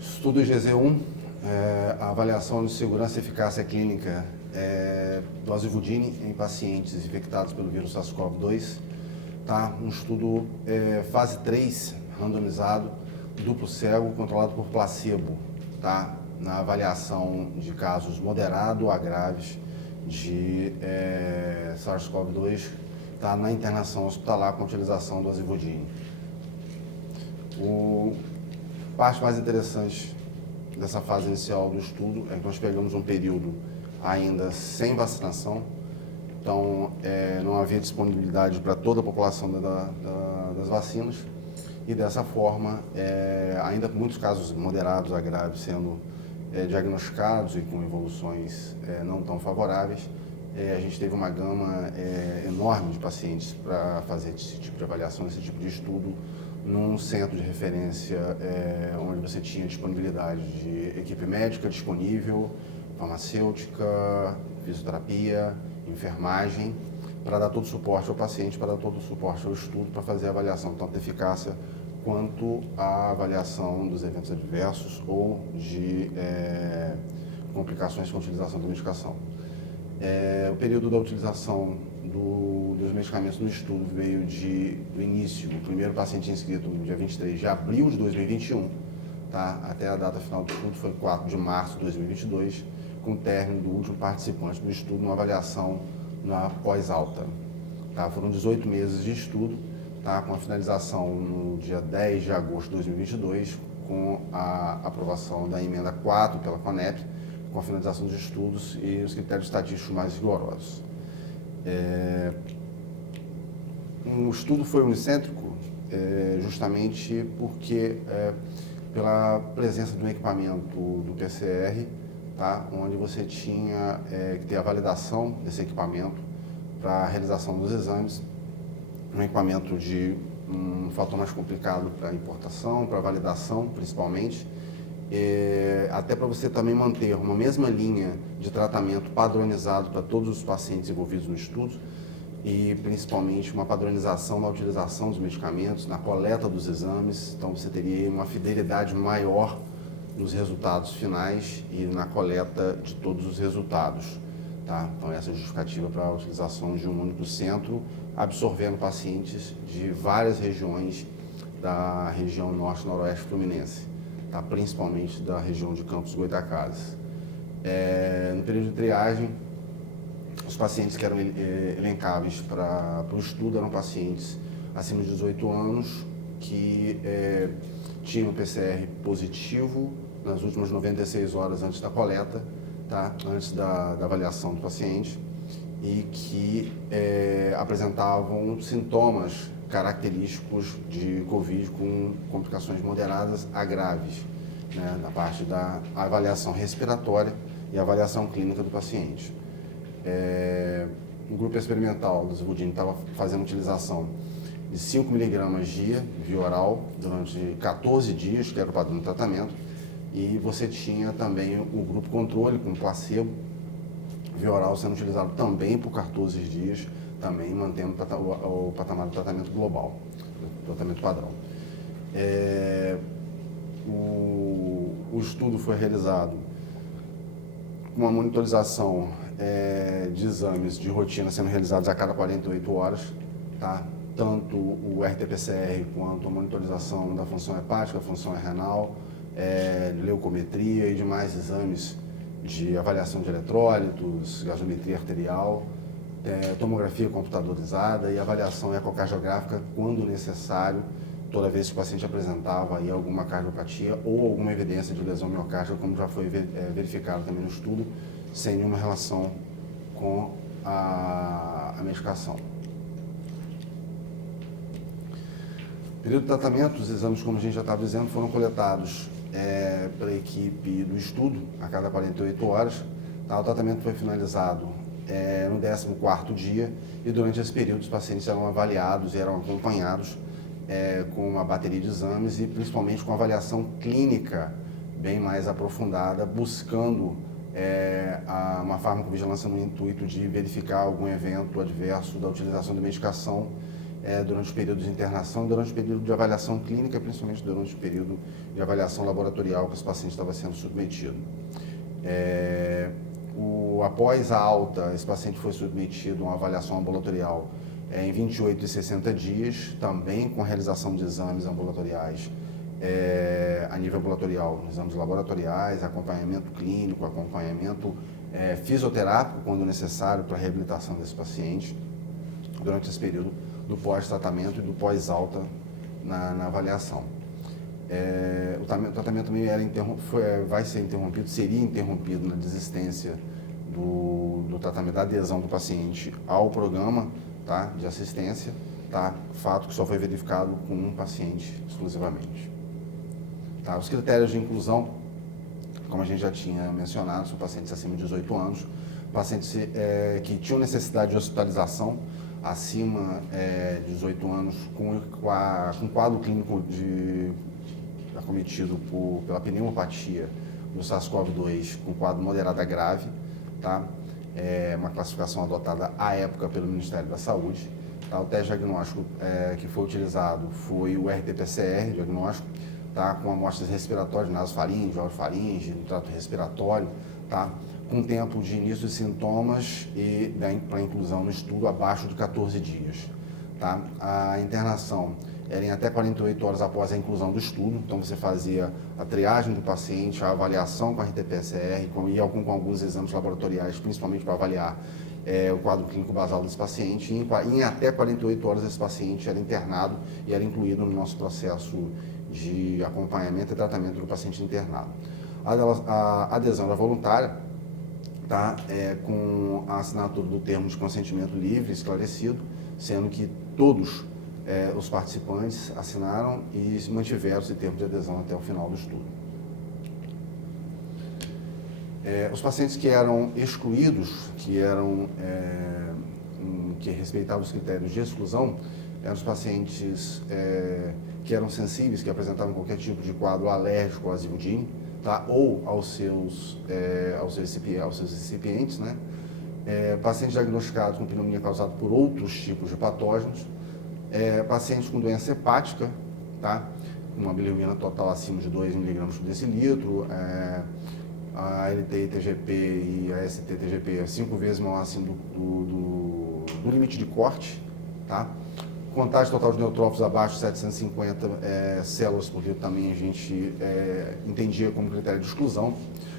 Estudo IgZ1, a avaliação de segurança e eficácia clínica do azivudine em pacientes infectados pelo vírus SARS-CoV-2. Tá? Um estudo fase 3, randomizado, duplo cego, controlado por placebo, tá? Na avaliação de casos moderado a graves de SARS-CoV-2, tá? Na internação hospitalar com utilização do azivudine. Parte mais interessante dessa fase inicial do estudo é que nós pegamos um período ainda sem vacinação, então não havia disponibilidade para toda a população das vacinas e dessa forma, ainda com muitos casos moderados a graves sendo diagnosticados e com evoluções não tão favoráveis, a gente teve uma gama enorme de pacientes para fazer esse tipo de avaliação, esse tipo de estudo, num centro de referência onde você tinha disponibilidade de equipe médica disponível, farmacêutica, fisioterapia, enfermagem, para dar todo o suporte ao paciente, para dar todo o suporte ao estudo, para fazer a avaliação tanto da eficácia quanto a avaliação dos eventos adversos ou de complicações com a utilização da medicação. O período da utilização dos medicamentos no estudo veio do início, o primeiro paciente inscrito no dia 23 de abril de 2021, tá? Até a data final do estudo foi 4 de março de 2022, com o término do último participante do estudo numa avaliação na pós-alta. Tá? Foram 18 meses de estudo, tá? Com a finalização no dia 10 de agosto de 2022, com a aprovação da emenda 4 pela CONEP, com a finalização dos estudos e os critérios estatísticos mais rigorosos. O estudo foi unicêntrico justamente porque, pela presença de um equipamento do PCR, tá? Onde você tinha que ter a validação desse equipamento para a realização dos exames, um equipamento de um fator mais complicado para importação, para validação principalmente, até para você também manter uma mesma linha de tratamento padronizado para todos os pacientes envolvidos no estudo e principalmente uma padronização na utilização dos medicamentos, na coleta dos exames, então você teria uma fidelidade maior nos resultados finais e na coleta de todos os resultados. Tá? Então essa é a justificativa para a utilização de um único centro, absorvendo pacientes de várias regiões da região norte-noroeste fluminense. Tá, principalmente da região de Campos Goytacazes. No período de triagem, os pacientes que eram elencáveis para o estudo eram pacientes acima de 18 anos que tinham PCR positivo nas últimas 96 horas antes da coleta, tá, antes da avaliação do paciente, e que apresentavam sintomas característicos de Covid com complicações moderadas a graves, né, na parte da avaliação respiratória e avaliação clínica do paciente. O grupo experimental do azivudine estava fazendo utilização de 5 mg dia, via oral, durante 14 dias, que era o padrão de tratamento, e você tinha também o grupo controle com placebo, via oral sendo utilizado também por 14 dias, também mantendo o patamar do tratamento global, tratamento padrão. O estudo foi realizado com uma monitorização de exames de rotina sendo realizados a cada 48 horas, tá? Tanto o RT-PCR quanto a monitorização da função hepática, função renal, leucometria e demais exames de avaliação de eletrólitos, gasometria arterial, tomografia computadorizada e avaliação ecocardiográfica quando necessário, toda vez que o paciente apresentava aí alguma cardiopatia ou alguma evidência de lesão miocárdica, como já foi verificado também no estudo, sem nenhuma relação com a medicação. Período de tratamento, os exames, como a gente já estava dizendo, foram coletados pela equipe do estudo a cada 48 horas. Tá? O tratamento foi finalizado no 14º dia e durante esse período os pacientes eram avaliados e eram acompanhados com uma bateria de exames e principalmente com avaliação clínica bem mais aprofundada, buscando uma farmacovigilância no intuito de verificar algum evento adverso da utilização da medicação durante o período de internação, durante o período de avaliação clínica, principalmente durante o período de avaliação laboratorial que os pacientes estavam sendo submetidos. Após a alta, esse paciente foi submetido a uma avaliação ambulatorial em 28 e 60 dias, também com realização de exames ambulatoriais a nível ambulatorial, exames laboratoriais, acompanhamento clínico, acompanhamento fisioterápico, quando necessário, para a reabilitação desse paciente, durante esse período do pós-tratamento e do pós-alta na avaliação. O tratamento também vai ser interrompido, seria interrompido na desistência do tratamento, da adesão do paciente ao programa, tá, de assistência, tá, fato que só foi verificado com um paciente exclusivamente. Tá, os critérios de inclusão, como a gente já tinha mencionado, são pacientes acima de 18 anos, pacientes que tinham necessidade de hospitalização acima de 18 anos com quadro clínico acometido pela pneumopatia do SARS-CoV-2 com quadro moderado a grave, tá? Uma classificação adotada à época pelo Ministério da Saúde. Tá? O teste diagnóstico que foi utilizado foi o RT-PCR diagnóstico, tá? Com amostras respiratórias, nasofaringe, orofaringe, no trato respiratório, tá? Com tempo de início de sintomas e para inclusão no estudo abaixo de 14 dias. Tá? A internação era em até 48 horas após a inclusão do estudo, então você fazia a triagem do paciente, a avaliação com a RT-PCR e com alguns exames laboratoriais, principalmente para avaliar o quadro clínico basal desse paciente, e em até 48 horas esse paciente era internado e era incluído no nosso processo de acompanhamento e tratamento do paciente internado. A adesão era voluntária, tá? Com a assinatura do termo de consentimento livre, esclarecido, sendo que todos os participantes assinaram e mantiveram esse termo de adesão até o final do estudo. Os pacientes que eram excluídos, que respeitavam os critérios de exclusão, eram os pacientes que eram sensíveis, que apresentavam qualquer tipo de quadro alérgico ao azivudine, tá? Ou aos seus recipientes, né? Pacientes diagnosticados com pneumonia causada por outros tipos de patógenos, pacientes com doença hepática, tá? Com uma bilirrubina total acima de 2 mg por decilitro, a LT-TGP e a ST-TGP 5 vezes maior acima do limite de corte, tá? Contagem total de neutrófilos abaixo de 750 células por litro também a gente entendia como critério de exclusão.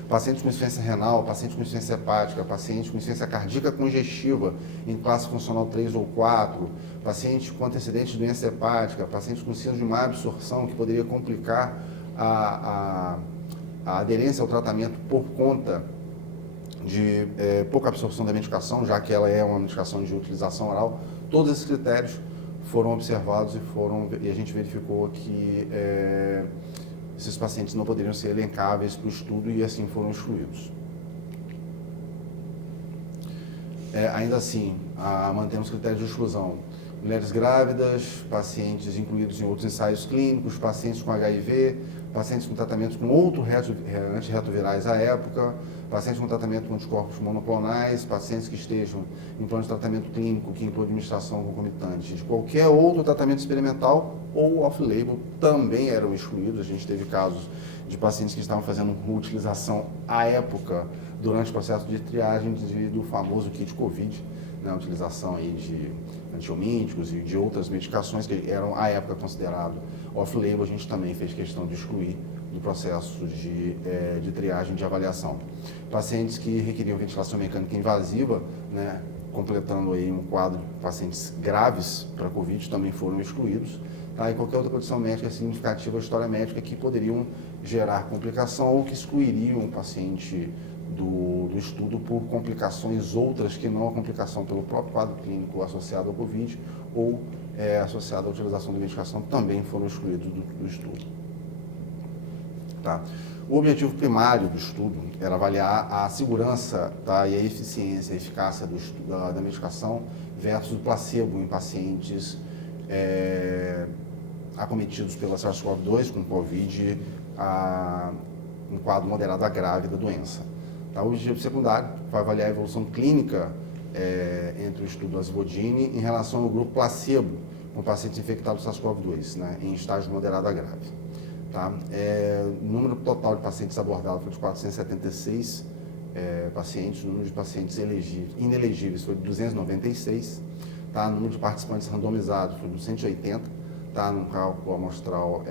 Pacientes com insuficiência renal, pacientes com insuficiência hepática, pacientes com insuficiência cardíaca congestiva em classe funcional 3 ou 4, pacientes com antecedentes de doença hepática, pacientes com síndrome de má absorção, que poderia complicar a aderência ao tratamento por conta de pouca absorção da medicação, já que ela é uma medicação de utilização oral. Todos esses critérios foram observados e a gente verificou que esses pacientes não poderiam ser elencáveis para o estudo e assim foram excluídos. Ainda assim, mantemos critérios de exclusão: mulheres grávidas, pacientes incluídos em outros ensaios clínicos, pacientes com HIV, pacientes com tratamentos com outros antirretrovirais à época, pacientes com tratamento com anticorpos monoclonais, pacientes que estejam em plano de tratamento clínico que inclui administração concomitante de qualquer outro tratamento experimental ou off-label também eram excluídos. A gente teve casos de pacientes que estavam fazendo reutilização à época durante o processo de triagem do famoso kit COVID, né, a utilização aí de antiomíticos e de outras medicações que eram à época considerados off-label. A gente também fez questão de excluir do processo de triagem de avaliação. Pacientes que requeriam ventilação mecânica invasiva, né, completando aí um quadro de pacientes graves para COVID, também foram excluídos. Tá? E qualquer outra condição médica significativa, história médica, que poderiam gerar complicação ou que excluiriam o paciente do estudo por complicações outras que não a complicação pelo próprio quadro clínico associado ao COVID ou associado à utilização de medicação, também foram excluídos do estudo. Tá? O objetivo primário do estudo era avaliar a segurança, tá, e a eficiência, a eficácia da medicação versus o placebo em pacientes acometidos pela SARS-CoV-2 com COVID, um quadro moderado a grave da doença. Tá? O objetivo secundário foi avaliar a evolução clínica entre o estudo azivudine em relação ao grupo placebo, com pacientes infectados por SARS-CoV-2, né, em estágio moderado a grave. Tá? O número total de pacientes abordados foi de 476 pacientes, o número de pacientes inelegíveis foi de 296, tá? O número de participantes randomizados foi de 180, tá? Num cálculo amostral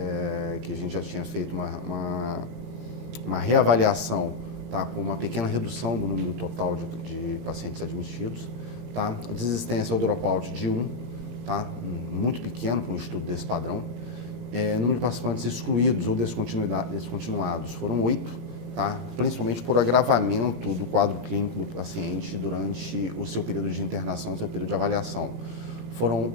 que a gente já tinha feito uma reavaliação, tá? Com uma pequena redução do número total de pacientes admitidos. Tá? A desistência ou dropout de 1, tá? Muito pequeno para um estudo desse padrão. Número de participantes excluídos ou descontinuados foram 8, tá? Principalmente por agravamento do quadro clínico do paciente durante o seu período de internação, seu período de avaliação. Foram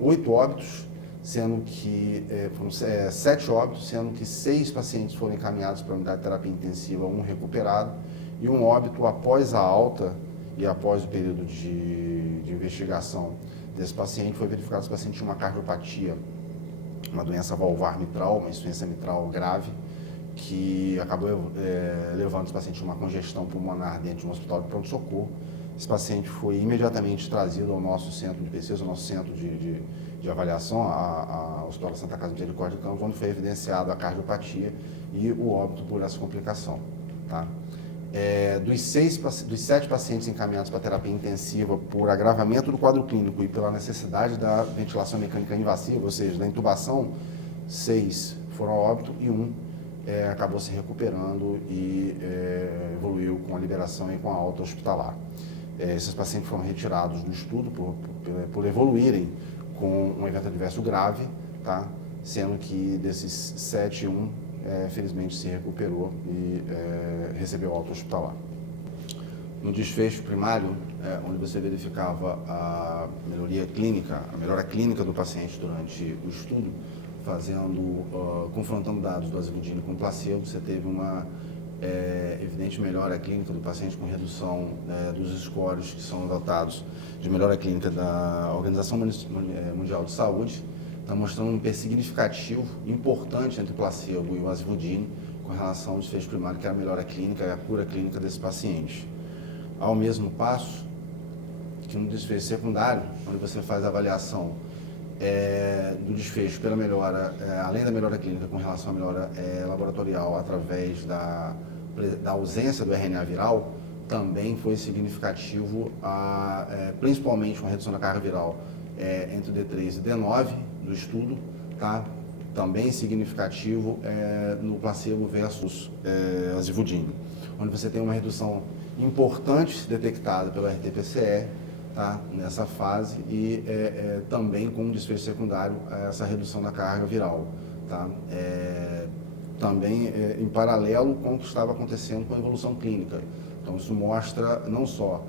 8 óbitos, sendo que foram 7 óbitos, sendo que 6 pacientes foram encaminhados para a unidade de terapia intensiva, 1 recuperado, e 1 óbito após a alta e após o período de investigação desse paciente. Foi verificado que esse paciente tinha uma cardiopatia, uma doença valvar mitral, uma insuficiência mitral grave, que acabou levando esse paciente a uma congestão pulmonar dentro de um hospital de pronto-socorro. Esse paciente foi imediatamente trazido ao nosso centro de pesquisa, ao nosso centro de avaliação, ao Hospital da Santa Casa Misericórdia de Campos, onde foi evidenciado a cardiopatia e o óbito por essa complicação. Tá? Dos 7 pacientes encaminhados para terapia intensiva por agravamento do quadro clínico e pela necessidade da ventilação mecânica invasiva, ou seja, da intubação, 6 foram a óbito e 1 acabou se recuperando e evoluiu com a liberação e com a alta hospitalar. Esses pacientes foram retirados do estudo por evoluírem com um evento adverso grave, tá? Sendo que desses 7, 1 felizmente se recuperou e recebeu alta hospitalar. No desfecho primário, onde você verificava a melhora clínica do paciente durante o estudo, confrontando dados do azivudine com placebo, você teve uma evidente melhora clínica do paciente com redução dos scores que são adotados de melhora clínica da Organização Mundial de Saúde. Está mostrando um P significativo, importante entre o placebo e o azivudine com relação ao desfecho primário, que é a melhora clínica e a cura clínica desse paciente. Ao mesmo passo que no desfecho secundário, onde você faz a avaliação do desfecho pela melhora, além da melhora clínica com relação à melhora laboratorial através da ausência do RNA viral, também foi significativo, principalmente com a redução da carga viral entre o D3 e D9 do estudo, tá? Também significativo no placebo versus azivudine, onde você tem uma redução importante detectada pelo RT-PCR, tá? Nessa fase e também como desfecho secundário essa redução da carga viral, tá? Também em paralelo com o que estava acontecendo com a evolução clínica. Então isso mostra não só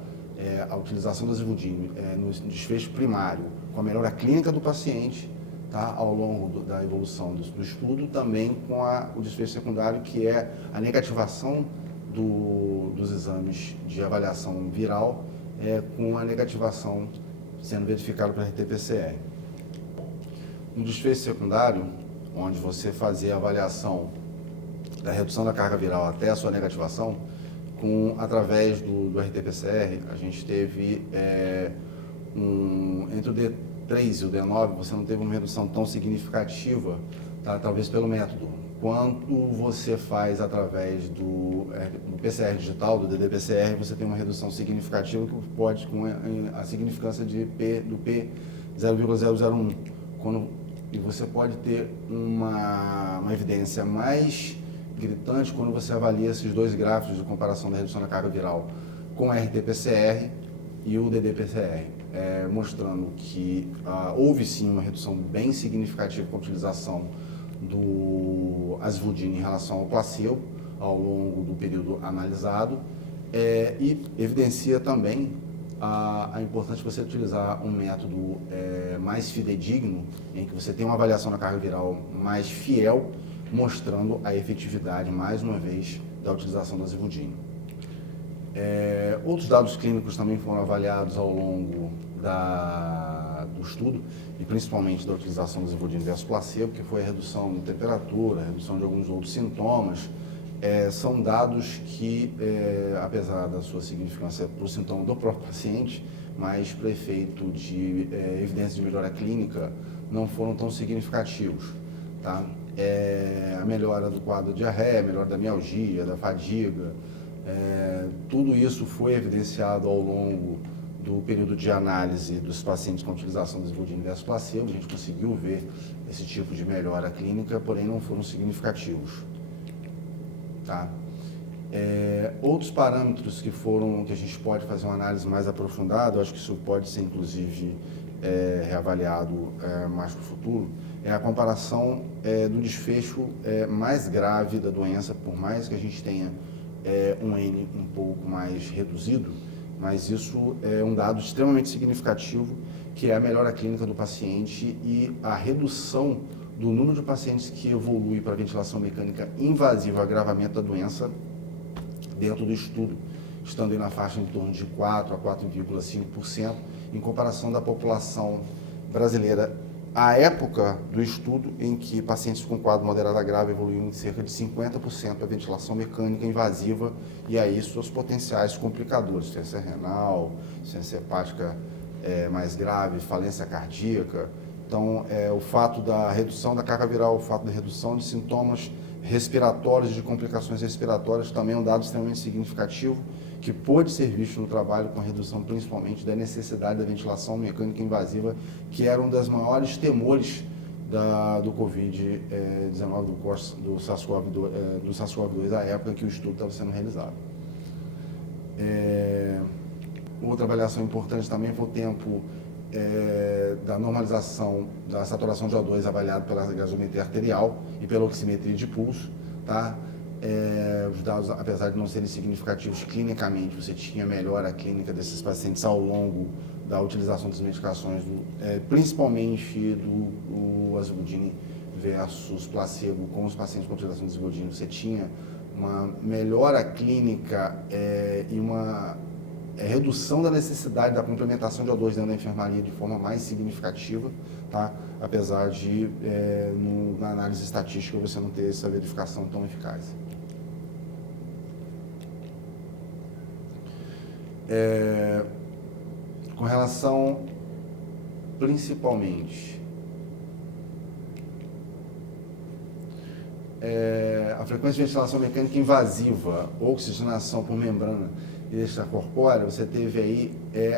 a utilização do azivudine no desfecho primário com a melhora clínica do paciente, tá? Ao longo da evolução do estudo, também com o desfecho secundário, que é a negativação dos exames de avaliação viral com a negativação sendo verificada pelo RT-PCR. No desfecho secundário, onde você fazia a avaliação da redução da carga viral até a sua negativação, através do RT-PCR, a gente teve entre o D3 e o D9, você não teve uma redução tão significativa, tá? Talvez pelo método, quanto você faz através do PCR digital, do ddPCR, você tem uma redução significativa que pode, com a significância do P 0,001, e você pode ter uma evidência mais gritante quando você avalia esses dois gráficos de comparação da redução da carga viral com a RT-PCR e o ddPCR, mostrando que houve sim uma redução bem significativa com a utilização do azivudine em relação ao placebo ao longo do período analisado, e evidencia também a importância de você utilizar um método mais fidedigno, em que você tem uma avaliação da carga viral mais fiel, mostrando a efetividade, mais uma vez, da utilização do azivudine. Outros dados clínicos também foram avaliados ao longo do estudo, e principalmente da utilização do azivudine versus placebo, que foi a redução de temperatura, a redução de alguns outros sintomas. São dados que, apesar da sua significância para o sintoma do próprio paciente, mas para efeito de evidência de melhora clínica, não foram tão significativos. Tá? A melhora do quadro de diarreia, a melhora da mialgia, da fadiga, tudo isso foi evidenciado ao longo do período de análise dos pacientes com utilização do Xevolin versus placebo. A gente conseguiu ver esse tipo de melhora clínica, porém não foram significativos. Tá? Outros parâmetros que a gente pode fazer uma análise mais aprofundada, eu acho que isso pode ser inclusive reavaliado mais para o futuro, é a comparação do desfecho mais grave da doença, por mais que a gente tenha um N um pouco mais reduzido, mas isso é um dado extremamente significativo, que é a melhora clínica do paciente e a redução do número de pacientes que evolui para ventilação mecânica invasiva, agravamento da doença dentro do estudo, estando aí na faixa em torno de 4 a 4,5%, em comparação da população brasileira à época do estudo, em que pacientes com quadro moderado a grave evoluíam em cerca de 50% a ventilação mecânica invasiva e aí suas potenciais complicadores, insuficiência renal, insuficiência hepática mais grave, falência cardíaca. Então, o fato da redução da carga viral, o fato da redução de sintomas respiratórios, de complicações respiratórias, também é um dado extremamente significativo, que pôde ser visto no trabalho com a redução principalmente da necessidade da ventilação mecânica invasiva, que era um dos maiores temores do Covid-19, do SARS-CoV-2, à época que o estudo estava sendo realizado. Outra avaliação importante também foi o tempo da normalização da saturação de O2 avaliado pela gasometria arterial e pela oximetria de pulso. Tá? Os dados, apesar de não serem significativos clinicamente, você tinha melhora clínica desses pacientes ao longo da utilização das medicações, principalmente do Xevolin versus placebo. Com os pacientes com utilização do Xevolin, você tinha uma melhora clínica e uma redução da necessidade da complementação de O2 dentro da enfermaria de forma mais significativa, tá? Apesar de, na análise estatística, você não ter essa verificação tão eficaz. Com relação, principalmente, a frequência de ventilação mecânica invasiva ou oxigenação por membrana extracorpórea, você teve aí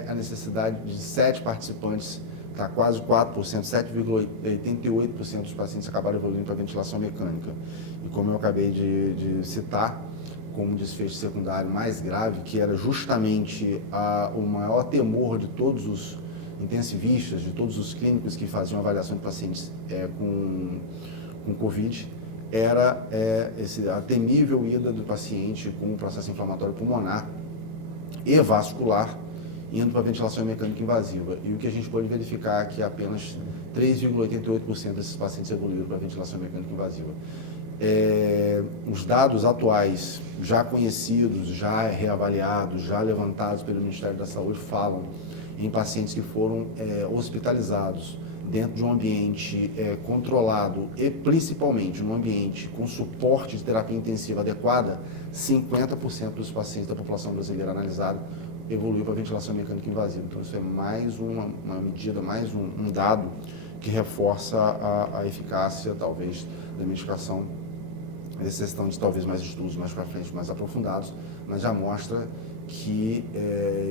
a necessidade de 7 participantes, tá, quase 4%, 7,88% dos pacientes acabaram evoluindo para ventilação mecânica. E como eu acabei de citar, como desfecho secundário mais grave, que era justamente o maior temor de todos os intensivistas, de todos os clínicos que faziam avaliação de pacientes com Covid, era a temível ida do paciente com um processo inflamatório pulmonar e vascular indo para a ventilação mecânica invasiva. E o que a gente pode verificar é que apenas 3,88% desses pacientes evoluíram para a ventilação mecânica invasiva. Os dados atuais, já conhecidos, já reavaliados, já levantados pelo Ministério da Saúde, falam em pacientes que foram hospitalizados dentro de um ambiente controlado e principalmente num ambiente com suporte de terapia intensiva adequada, 50% dos pacientes da população brasileira analisada evoluiu para a ventilação mecânica invasiva. Então isso é mais uma medida, mais um dado que reforça a eficácia, talvez, da medicação, necessitando de talvez mais estudos mais para frente, mais aprofundados, mas já mostra que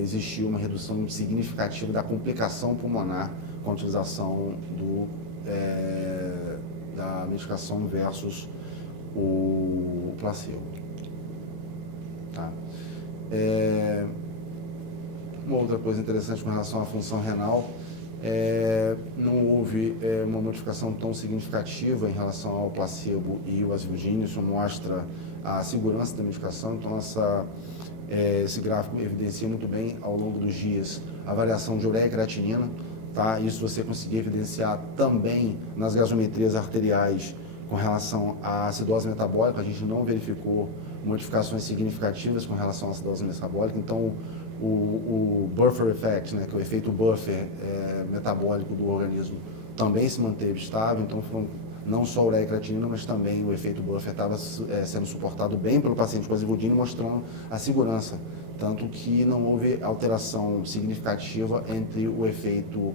existiu uma redução significativa da complicação pulmonar com a utilização da medicação versus o placebo. Tá? Uma outra coisa interessante com relação à função renal, não houve uma modificação tão significativa em relação ao placebo e o Xevolin. Isso mostra a segurança da medicação. Então esse gráfico evidencia muito bem ao longo dos dias a variação de ureia e creatinina. Tá? Isso você conseguir evidenciar também nas gasometrias arteriais com relação à acidose metabólica. A gente não verificou modificações significativas com relação à acidose metabólica. Então o buffer effect, né, que é o efeito buffer metabólico do organismo, também se manteve estável. Então não só a ureia e creatinina, mas também o efeito buffer estava sendo suportado bem pelo paciente com Xevolin, mostrando a segurança, tanto que não houve alteração significativa entre o efeito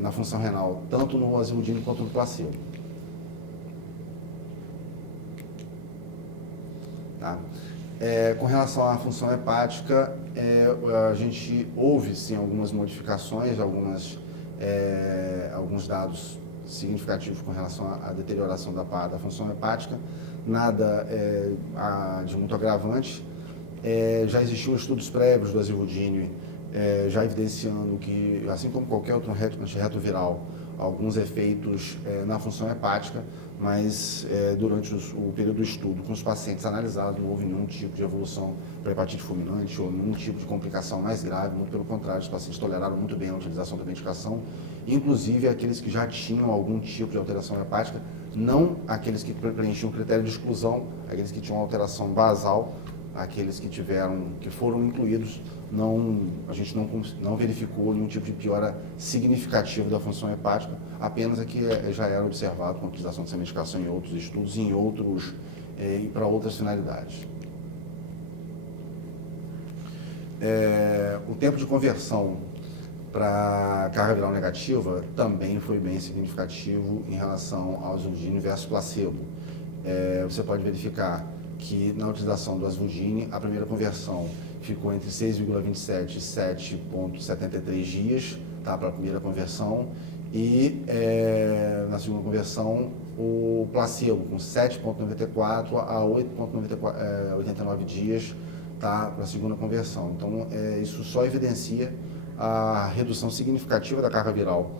na função renal, tanto no azivudine quanto no placebo. Tá? Com relação à função hepática, a gente houve sim algumas modificações, alguns dados significativos com relação à deterioração da função hepática, nada de muito agravante. Já existiam estudos prévios do azivudine, já evidenciando que, assim como qualquer outro antirretroviral, alguns efeitos na função hepática, mas durante o período do estudo, com os pacientes analisados, não houve nenhum tipo de evolução para hepatite fulminante ou nenhum tipo de complicação mais grave, muito pelo contrário, os pacientes toleraram muito bem a utilização da medicação, inclusive aqueles que já tinham algum tipo de alteração hepática, não aqueles que preenchiam o critério de exclusão, aqueles que tinham alteração basal, aqueles que foram incluídos, a gente não verificou nenhum tipo de piora significativa da função hepática, apenas que já era observado com a utilização dessa medicação em outros estudos e para outras finalidades. O tempo de conversão para carga viral negativa também foi bem significativo em relação ao azivudine versus placebo. Você pode verificar que na utilização do azivudine, a primeira conversão ficou entre 6,27 e 7,73 dias, tá, para a primeira conversão, e na segunda conversão, o placebo, com 7,94 a 8,89 dias, tá, para a segunda conversão. Então, isso só evidencia a redução significativa da carga viral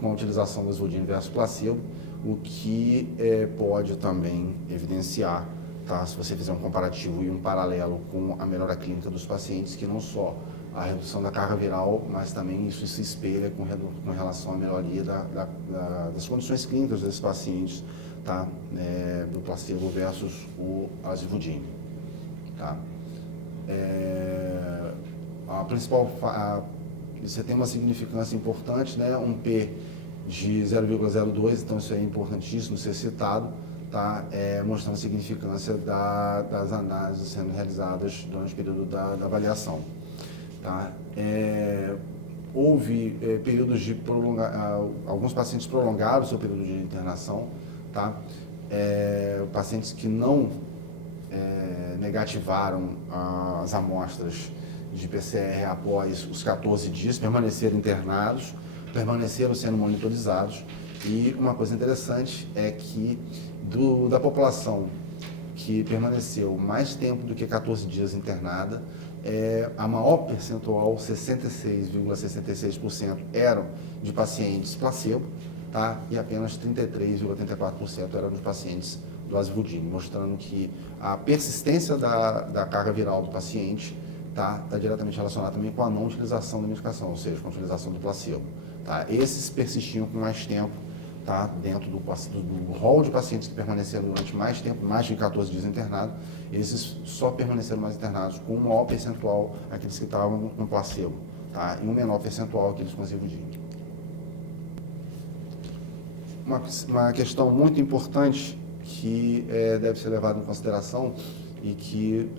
com a utilização do azivudine versus placebo, o que pode também evidenciar, tá, se você fizer um comparativo e um paralelo com a melhora clínica dos pacientes, que não só a redução da carga viral, mas também isso se espelha com relação à melhoria das condições clínicas desses pacientes, tá, do placebo versus o azivudine. Tá? A principal, você tem uma significância importante, né, um P de 0,02, então isso é importantíssimo ser citado, tá, mostrando a significância das análises sendo realizadas durante o período da avaliação. Tá? Houve períodos de alguns pacientes prolongaram o seu período de internação, tá? Pacientes que não negativaram as amostras de PCR após os 14 dias, permaneceram internados, permaneceram sendo monitorizados, e uma coisa interessante é que da população que permaneceu mais tempo do que 14 dias internada, a maior percentual, 66,66%, eram de pacientes placebo, tá? E apenas 33,84% eram de pacientes do azivudine, mostrando que a persistência da carga viral do paciente está diretamente relacionada também com a não utilização da medicação, ou seja, com a utilização do placebo. Tá? Esses persistiam com mais tempo, tá, dentro do rol de pacientes que permaneceram durante mais tempo, mais de 14 dias internados, esses só permaneceram mais internados com um maior percentual aqueles que estavam com placebo, tá, e um menor percentual aqueles com azivudine. Uma questão muito importante que deve ser levada em consideração e que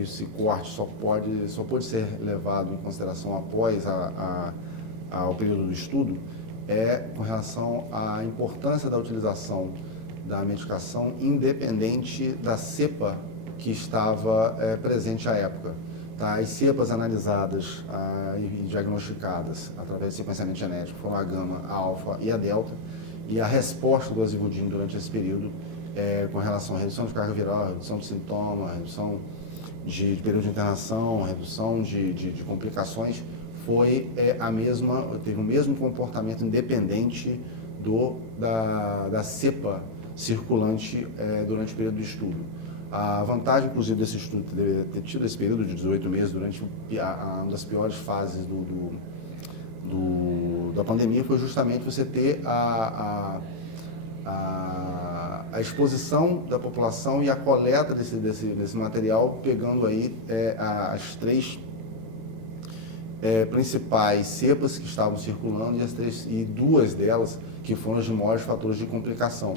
esse corte só pode ser levado em consideração após ao período do estudo, com relação à importância da utilização da medicação independente da cepa que estava presente à época. Tá? As cepas analisadas e diagnosticadas através de sequenciamento genético foram a gama, a alfa e a delta, e a resposta do azivudine durante esse período com relação à redução de carga viral, redução de sintoma, redução de período de internação, redução de complicações, foi a mesma, teve o mesmo comportamento independente da cepa circulante durante o período do estudo. A vantagem, inclusive, desse estudo ter tido esse período de 18 meses durante uma das piores fases da pandemia foi justamente você ter a exposição da população e a coleta desse material, pegando aí as três principais cepas que estavam circulando e duas delas que foram os maiores fatores de complicação.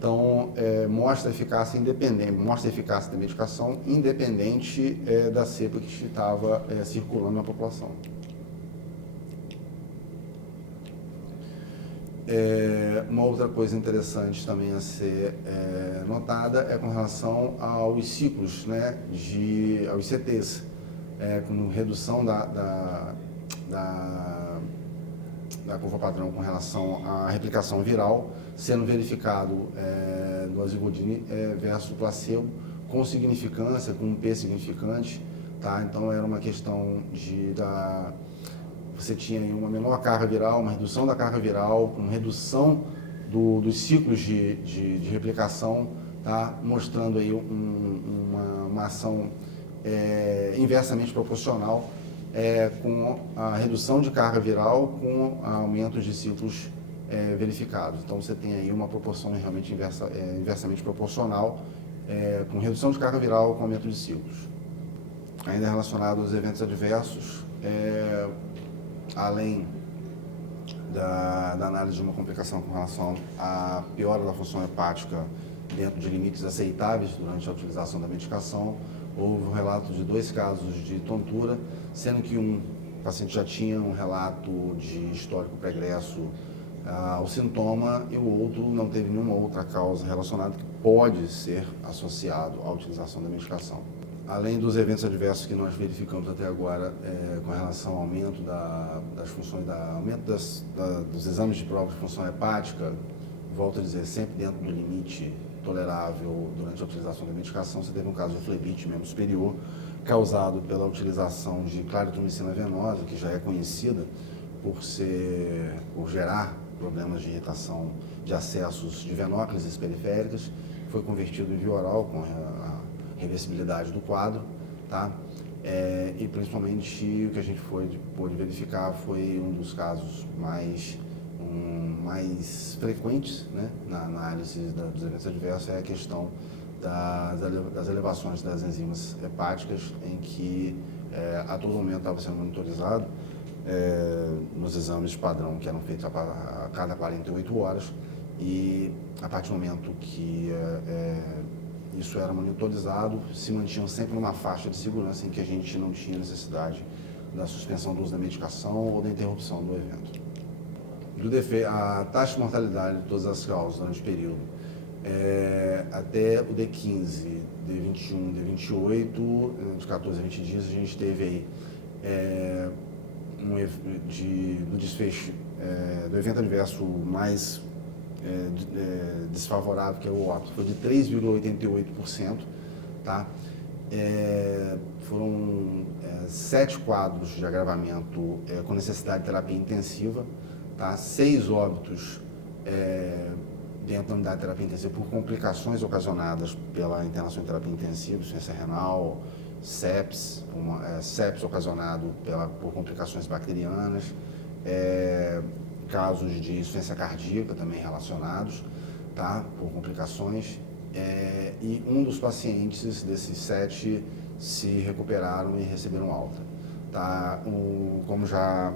Então, mostra eficácia independente, mostra a eficácia da medicação independente da cepa que estava circulando na população. Uma outra coisa interessante também a ser notada é com relação aos ciclos, né, aos CTs, com redução da curva padrão com relação à replicação viral, sendo verificado do azigodine versus placebo, com significância, com um P significante, tá? Então era uma questão você tinha uma menor carga viral, uma redução da carga viral, com redução dos ciclos de replicação, tá? Mostrando aí uma ação inversamente proporcional com a redução de carga viral com aumento de ciclos verificados. Então você tem aí uma proporção realmente inversamente proporcional com redução de carga viral com aumento de ciclos. Ainda relacionado aos eventos adversos, além da análise de uma complicação com relação à piora da função hepática dentro de limites aceitáveis durante a utilização da medicação, houve um relato de 2 casos de tontura, sendo que o paciente já tinha um relato de histórico pregresso ao sintoma e o outro não teve nenhuma outra causa relacionada que pode ser associado à utilização da medicação. Além dos eventos adversos que nós verificamos até agora com relação ao aumento das funções, aumento dos exames de prova de função hepática, volto a dizer, sempre dentro do limite tolerável durante a utilização da medicação, você teve um caso de flebite membro superior, causado pela utilização de claritromicina venosa, que já é conhecida por gerar problemas de irritação de acessos de venóclises periféricas, foi convertido em via oral com a reversibilidade do quadro, tá? E principalmente o que a gente pôde verificar foi um dos casos mais frequentes, né, na análise dos eventos adversos, é a questão das elevações das enzimas hepáticas, em que a todo momento estava sendo monitorizado nos exames padrão que eram feitos a cada 48 horas, e a partir do momento que isso era monitorizado, se mantinham sempre numa faixa de segurança em que a gente não tinha necessidade da suspensão do uso da medicação ou da interrupção do evento. A taxa de mortalidade de todas as causas durante o período, até o D15, D21, D28, de 14 a 20 dias, a gente teve aí do desfecho do evento adverso mais desfavorável, que é o óbito, foi de 3,88%, tá? Foram 7 quadros de agravamento com necessidade de terapia intensiva, tá? 6 óbitos dentro da unidade de terapia intensiva por complicações ocasionadas pela internação em terapia intensiva, insuficiência renal, sepsis, sepsis ocasionado por complicações bacterianas, casos de insuficiência cardíaca também relacionados, tá? Por complicações, e um dos pacientes desses 7 se recuperaram e receberam alta, tá? Como já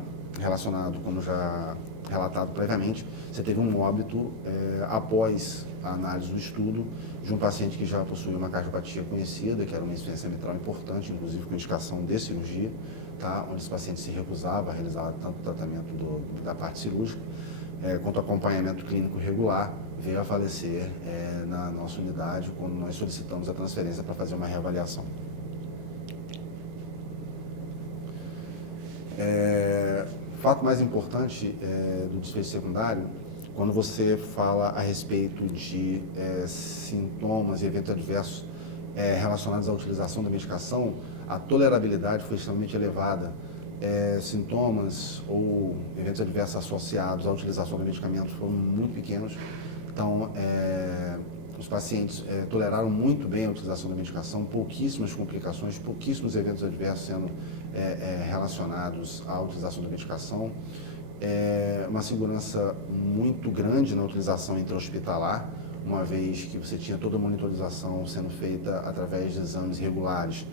relatado previamente, você teve um óbito após a análise do estudo de um paciente que já possuía uma cardiopatia conhecida, que era uma insuficiência mitral importante, inclusive com indicação de cirurgia, tá? Onde esse paciente se recusava a realizar tanto o tratamento da parte cirúrgica quanto o acompanhamento clínico regular, veio a falecer na nossa unidade quando nós solicitamos a transferência para fazer uma reavaliação. Fato mais importante do desfecho secundário, quando você fala a respeito de sintomas e eventos adversos relacionados à utilização da medicação, a tolerabilidade foi extremamente elevada. Sintomas ou eventos adversos associados à utilização do medicamento foram muito pequenos. Então, os pacientes toleraram muito bem a utilização da medicação, pouquíssimas complicações, pouquíssimos eventos adversos sendo relacionados à utilização da medicação. Uma segurança muito grande na utilização intra-hospitalar, uma vez que você tinha toda a monitorização sendo feita através de exames regulares.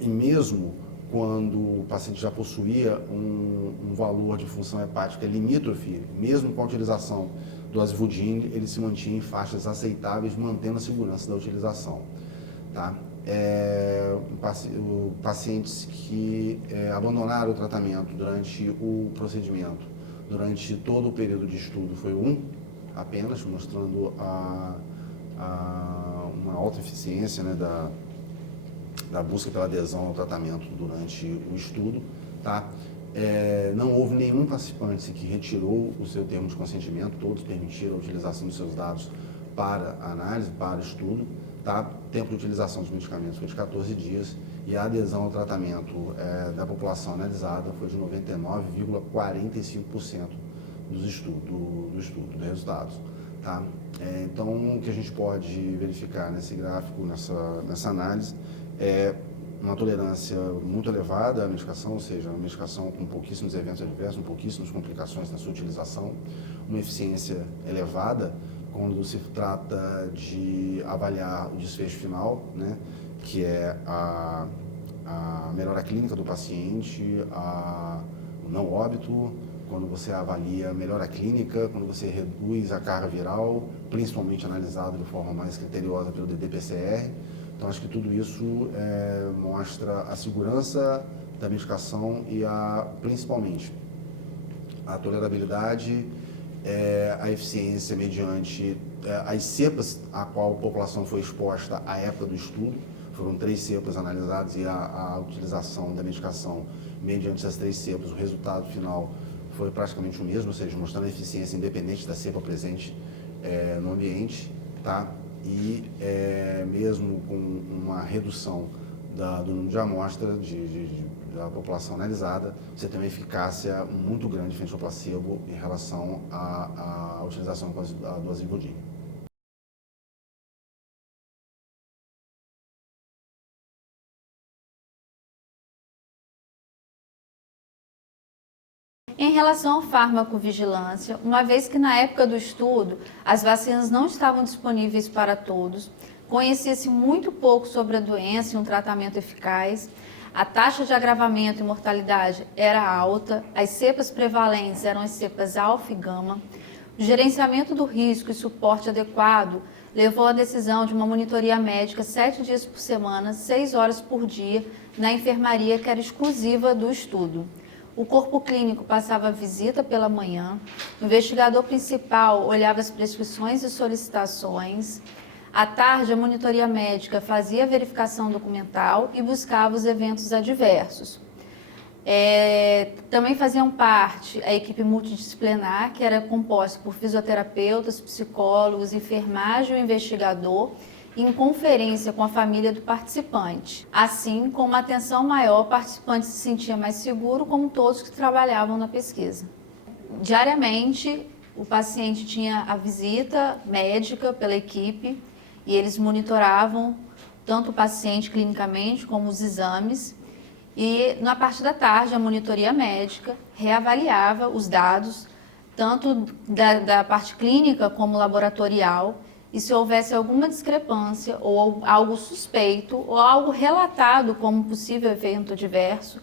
E mesmo quando o paciente já possuía um valor de função hepática limítrofe, mesmo com a utilização do Azivudine, ele se mantinha em faixas aceitáveis, mantendo a segurança da utilização. Tá? Pacientes que abandonaram o tratamento durante o procedimento, durante todo o período de estudo, foi um apenas, mostrando uma alta eficiência, né, da busca pela adesão ao tratamento durante o estudo. Tá? Não houve nenhum participante que retirou o seu termo de consentimento, todos permitiram a utilização dos seus dados para análise, para estudo. Tá? O tempo de utilização dos medicamentos foi de 14 dias e a adesão ao tratamento da população analisada foi de 99,45% dos dos resultados. Tá? Então, o que a gente pode verificar nesse gráfico, nessa análise, é uma tolerância muito elevada à medicação, ou seja, uma medicação com pouquíssimos eventos adversos, com pouquíssimas complicações na sua utilização, uma eficiência elevada quando se trata de avaliar o desfecho final, né, que é a melhora clínica do paciente, o não óbito, quando você avalia a melhora clínica, quando você reduz a carga viral, principalmente analisado de forma mais criteriosa pelo ddPCR. Então, acho que tudo isso mostra a segurança da medicação e, principalmente, a tolerabilidade, a eficiência mediante as cepas a qual a população foi exposta à época do estudo. Foram 3 cepas analisadas e a utilização da medicação mediante essas 3 cepas, o resultado final foi praticamente o mesmo, ou seja, mostrando a eficiência independente da cepa presente no ambiente, tá? E mesmo com uma redução do número de amostra da população analisada, você tem uma eficácia muito grande frente ao placebo em relação à utilização do Azivudine. Em relação à farmacovigilância, uma vez que na época do estudo as vacinas não estavam disponíveis para todos, conhecia-se muito pouco sobre a doença e um tratamento eficaz, a taxa de agravamento e mortalidade era alta, as cepas prevalentes eram as cepas alfa e gama, o gerenciamento do risco e suporte adequado levou à decisão de uma monitoria médica 7 dias por semana, 6 horas por dia, na enfermaria que era exclusiva do estudo. O corpo clínico passava a visita pela manhã, o investigador principal olhava as prescrições e solicitações, à tarde a monitoria médica fazia a verificação documental e buscava os eventos adversos. Também faziam parte a equipe multidisciplinar, que era composta por fisioterapeutas, psicólogos, enfermagem e investigador, em conferência com a família do participante. Assim, com uma atenção maior, o participante se sentia mais seguro, como todos que trabalhavam na pesquisa. Diariamente, o paciente tinha a visita médica pela equipe e eles monitoravam tanto o paciente clinicamente como os exames. E na parte da tarde, a monitoria médica reavaliava os dados, tanto da parte clínica como laboratorial, e se houvesse alguma discrepância ou algo suspeito ou algo relatado como possível evento adverso,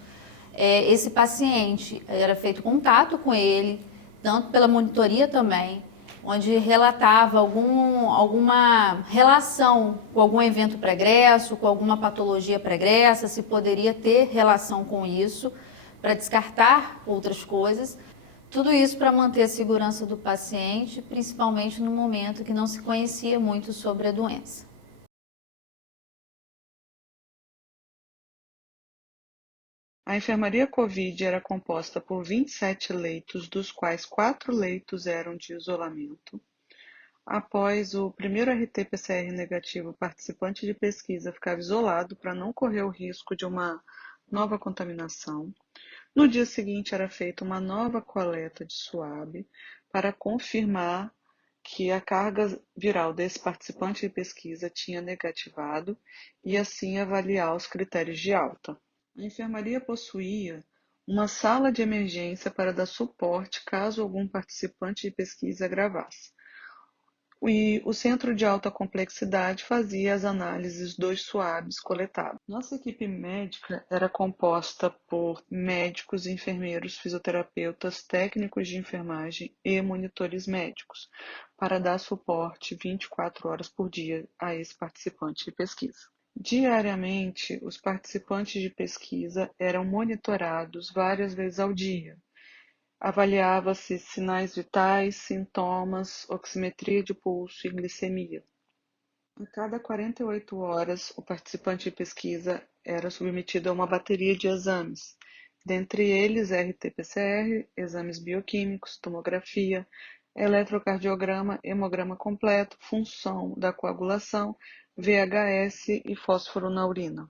esse paciente era feito contato com ele, tanto pela monitoria também, onde relatava alguma relação com algum evento pregresso, com alguma patologia pregressa, se poderia ter relação com isso, para descartar outras coisas. Tudo isso para manter a segurança do paciente, principalmente no momento que não se conhecia muito sobre a doença. A enfermaria Covid era composta por 27 leitos, dos quais 4 leitos eram de isolamento. Após o primeiro RT-PCR negativo, o participante de pesquisa ficava isolado para não correr o risco de uma nova contaminação. No dia seguinte, era feita uma nova coleta de suave para confirmar que a carga viral desse participante de pesquisa tinha negativado e assim avaliar os critérios de alta. A enfermaria possuía uma sala de emergência para dar suporte caso algum participante de pesquisa agravasse. E o centro de alta complexidade fazia as análises dos suaves coletados. Nossa equipe médica era composta por médicos, enfermeiros, fisioterapeutas, técnicos de enfermagem e monitores médicos, para dar suporte 24 horas por dia a esse participante de pesquisa. Diariamente, os participantes de pesquisa eram monitorados várias vezes ao dia. Avaliava-se sinais vitais, sintomas, oximetria de pulso e glicemia. A cada 48 horas, o participante de pesquisa era submetido a uma bateria de exames, dentre eles RT-PCR, exames bioquímicos, tomografia, eletrocardiograma, hemograma completo, função da coagulação, VHS e fósforo na urina.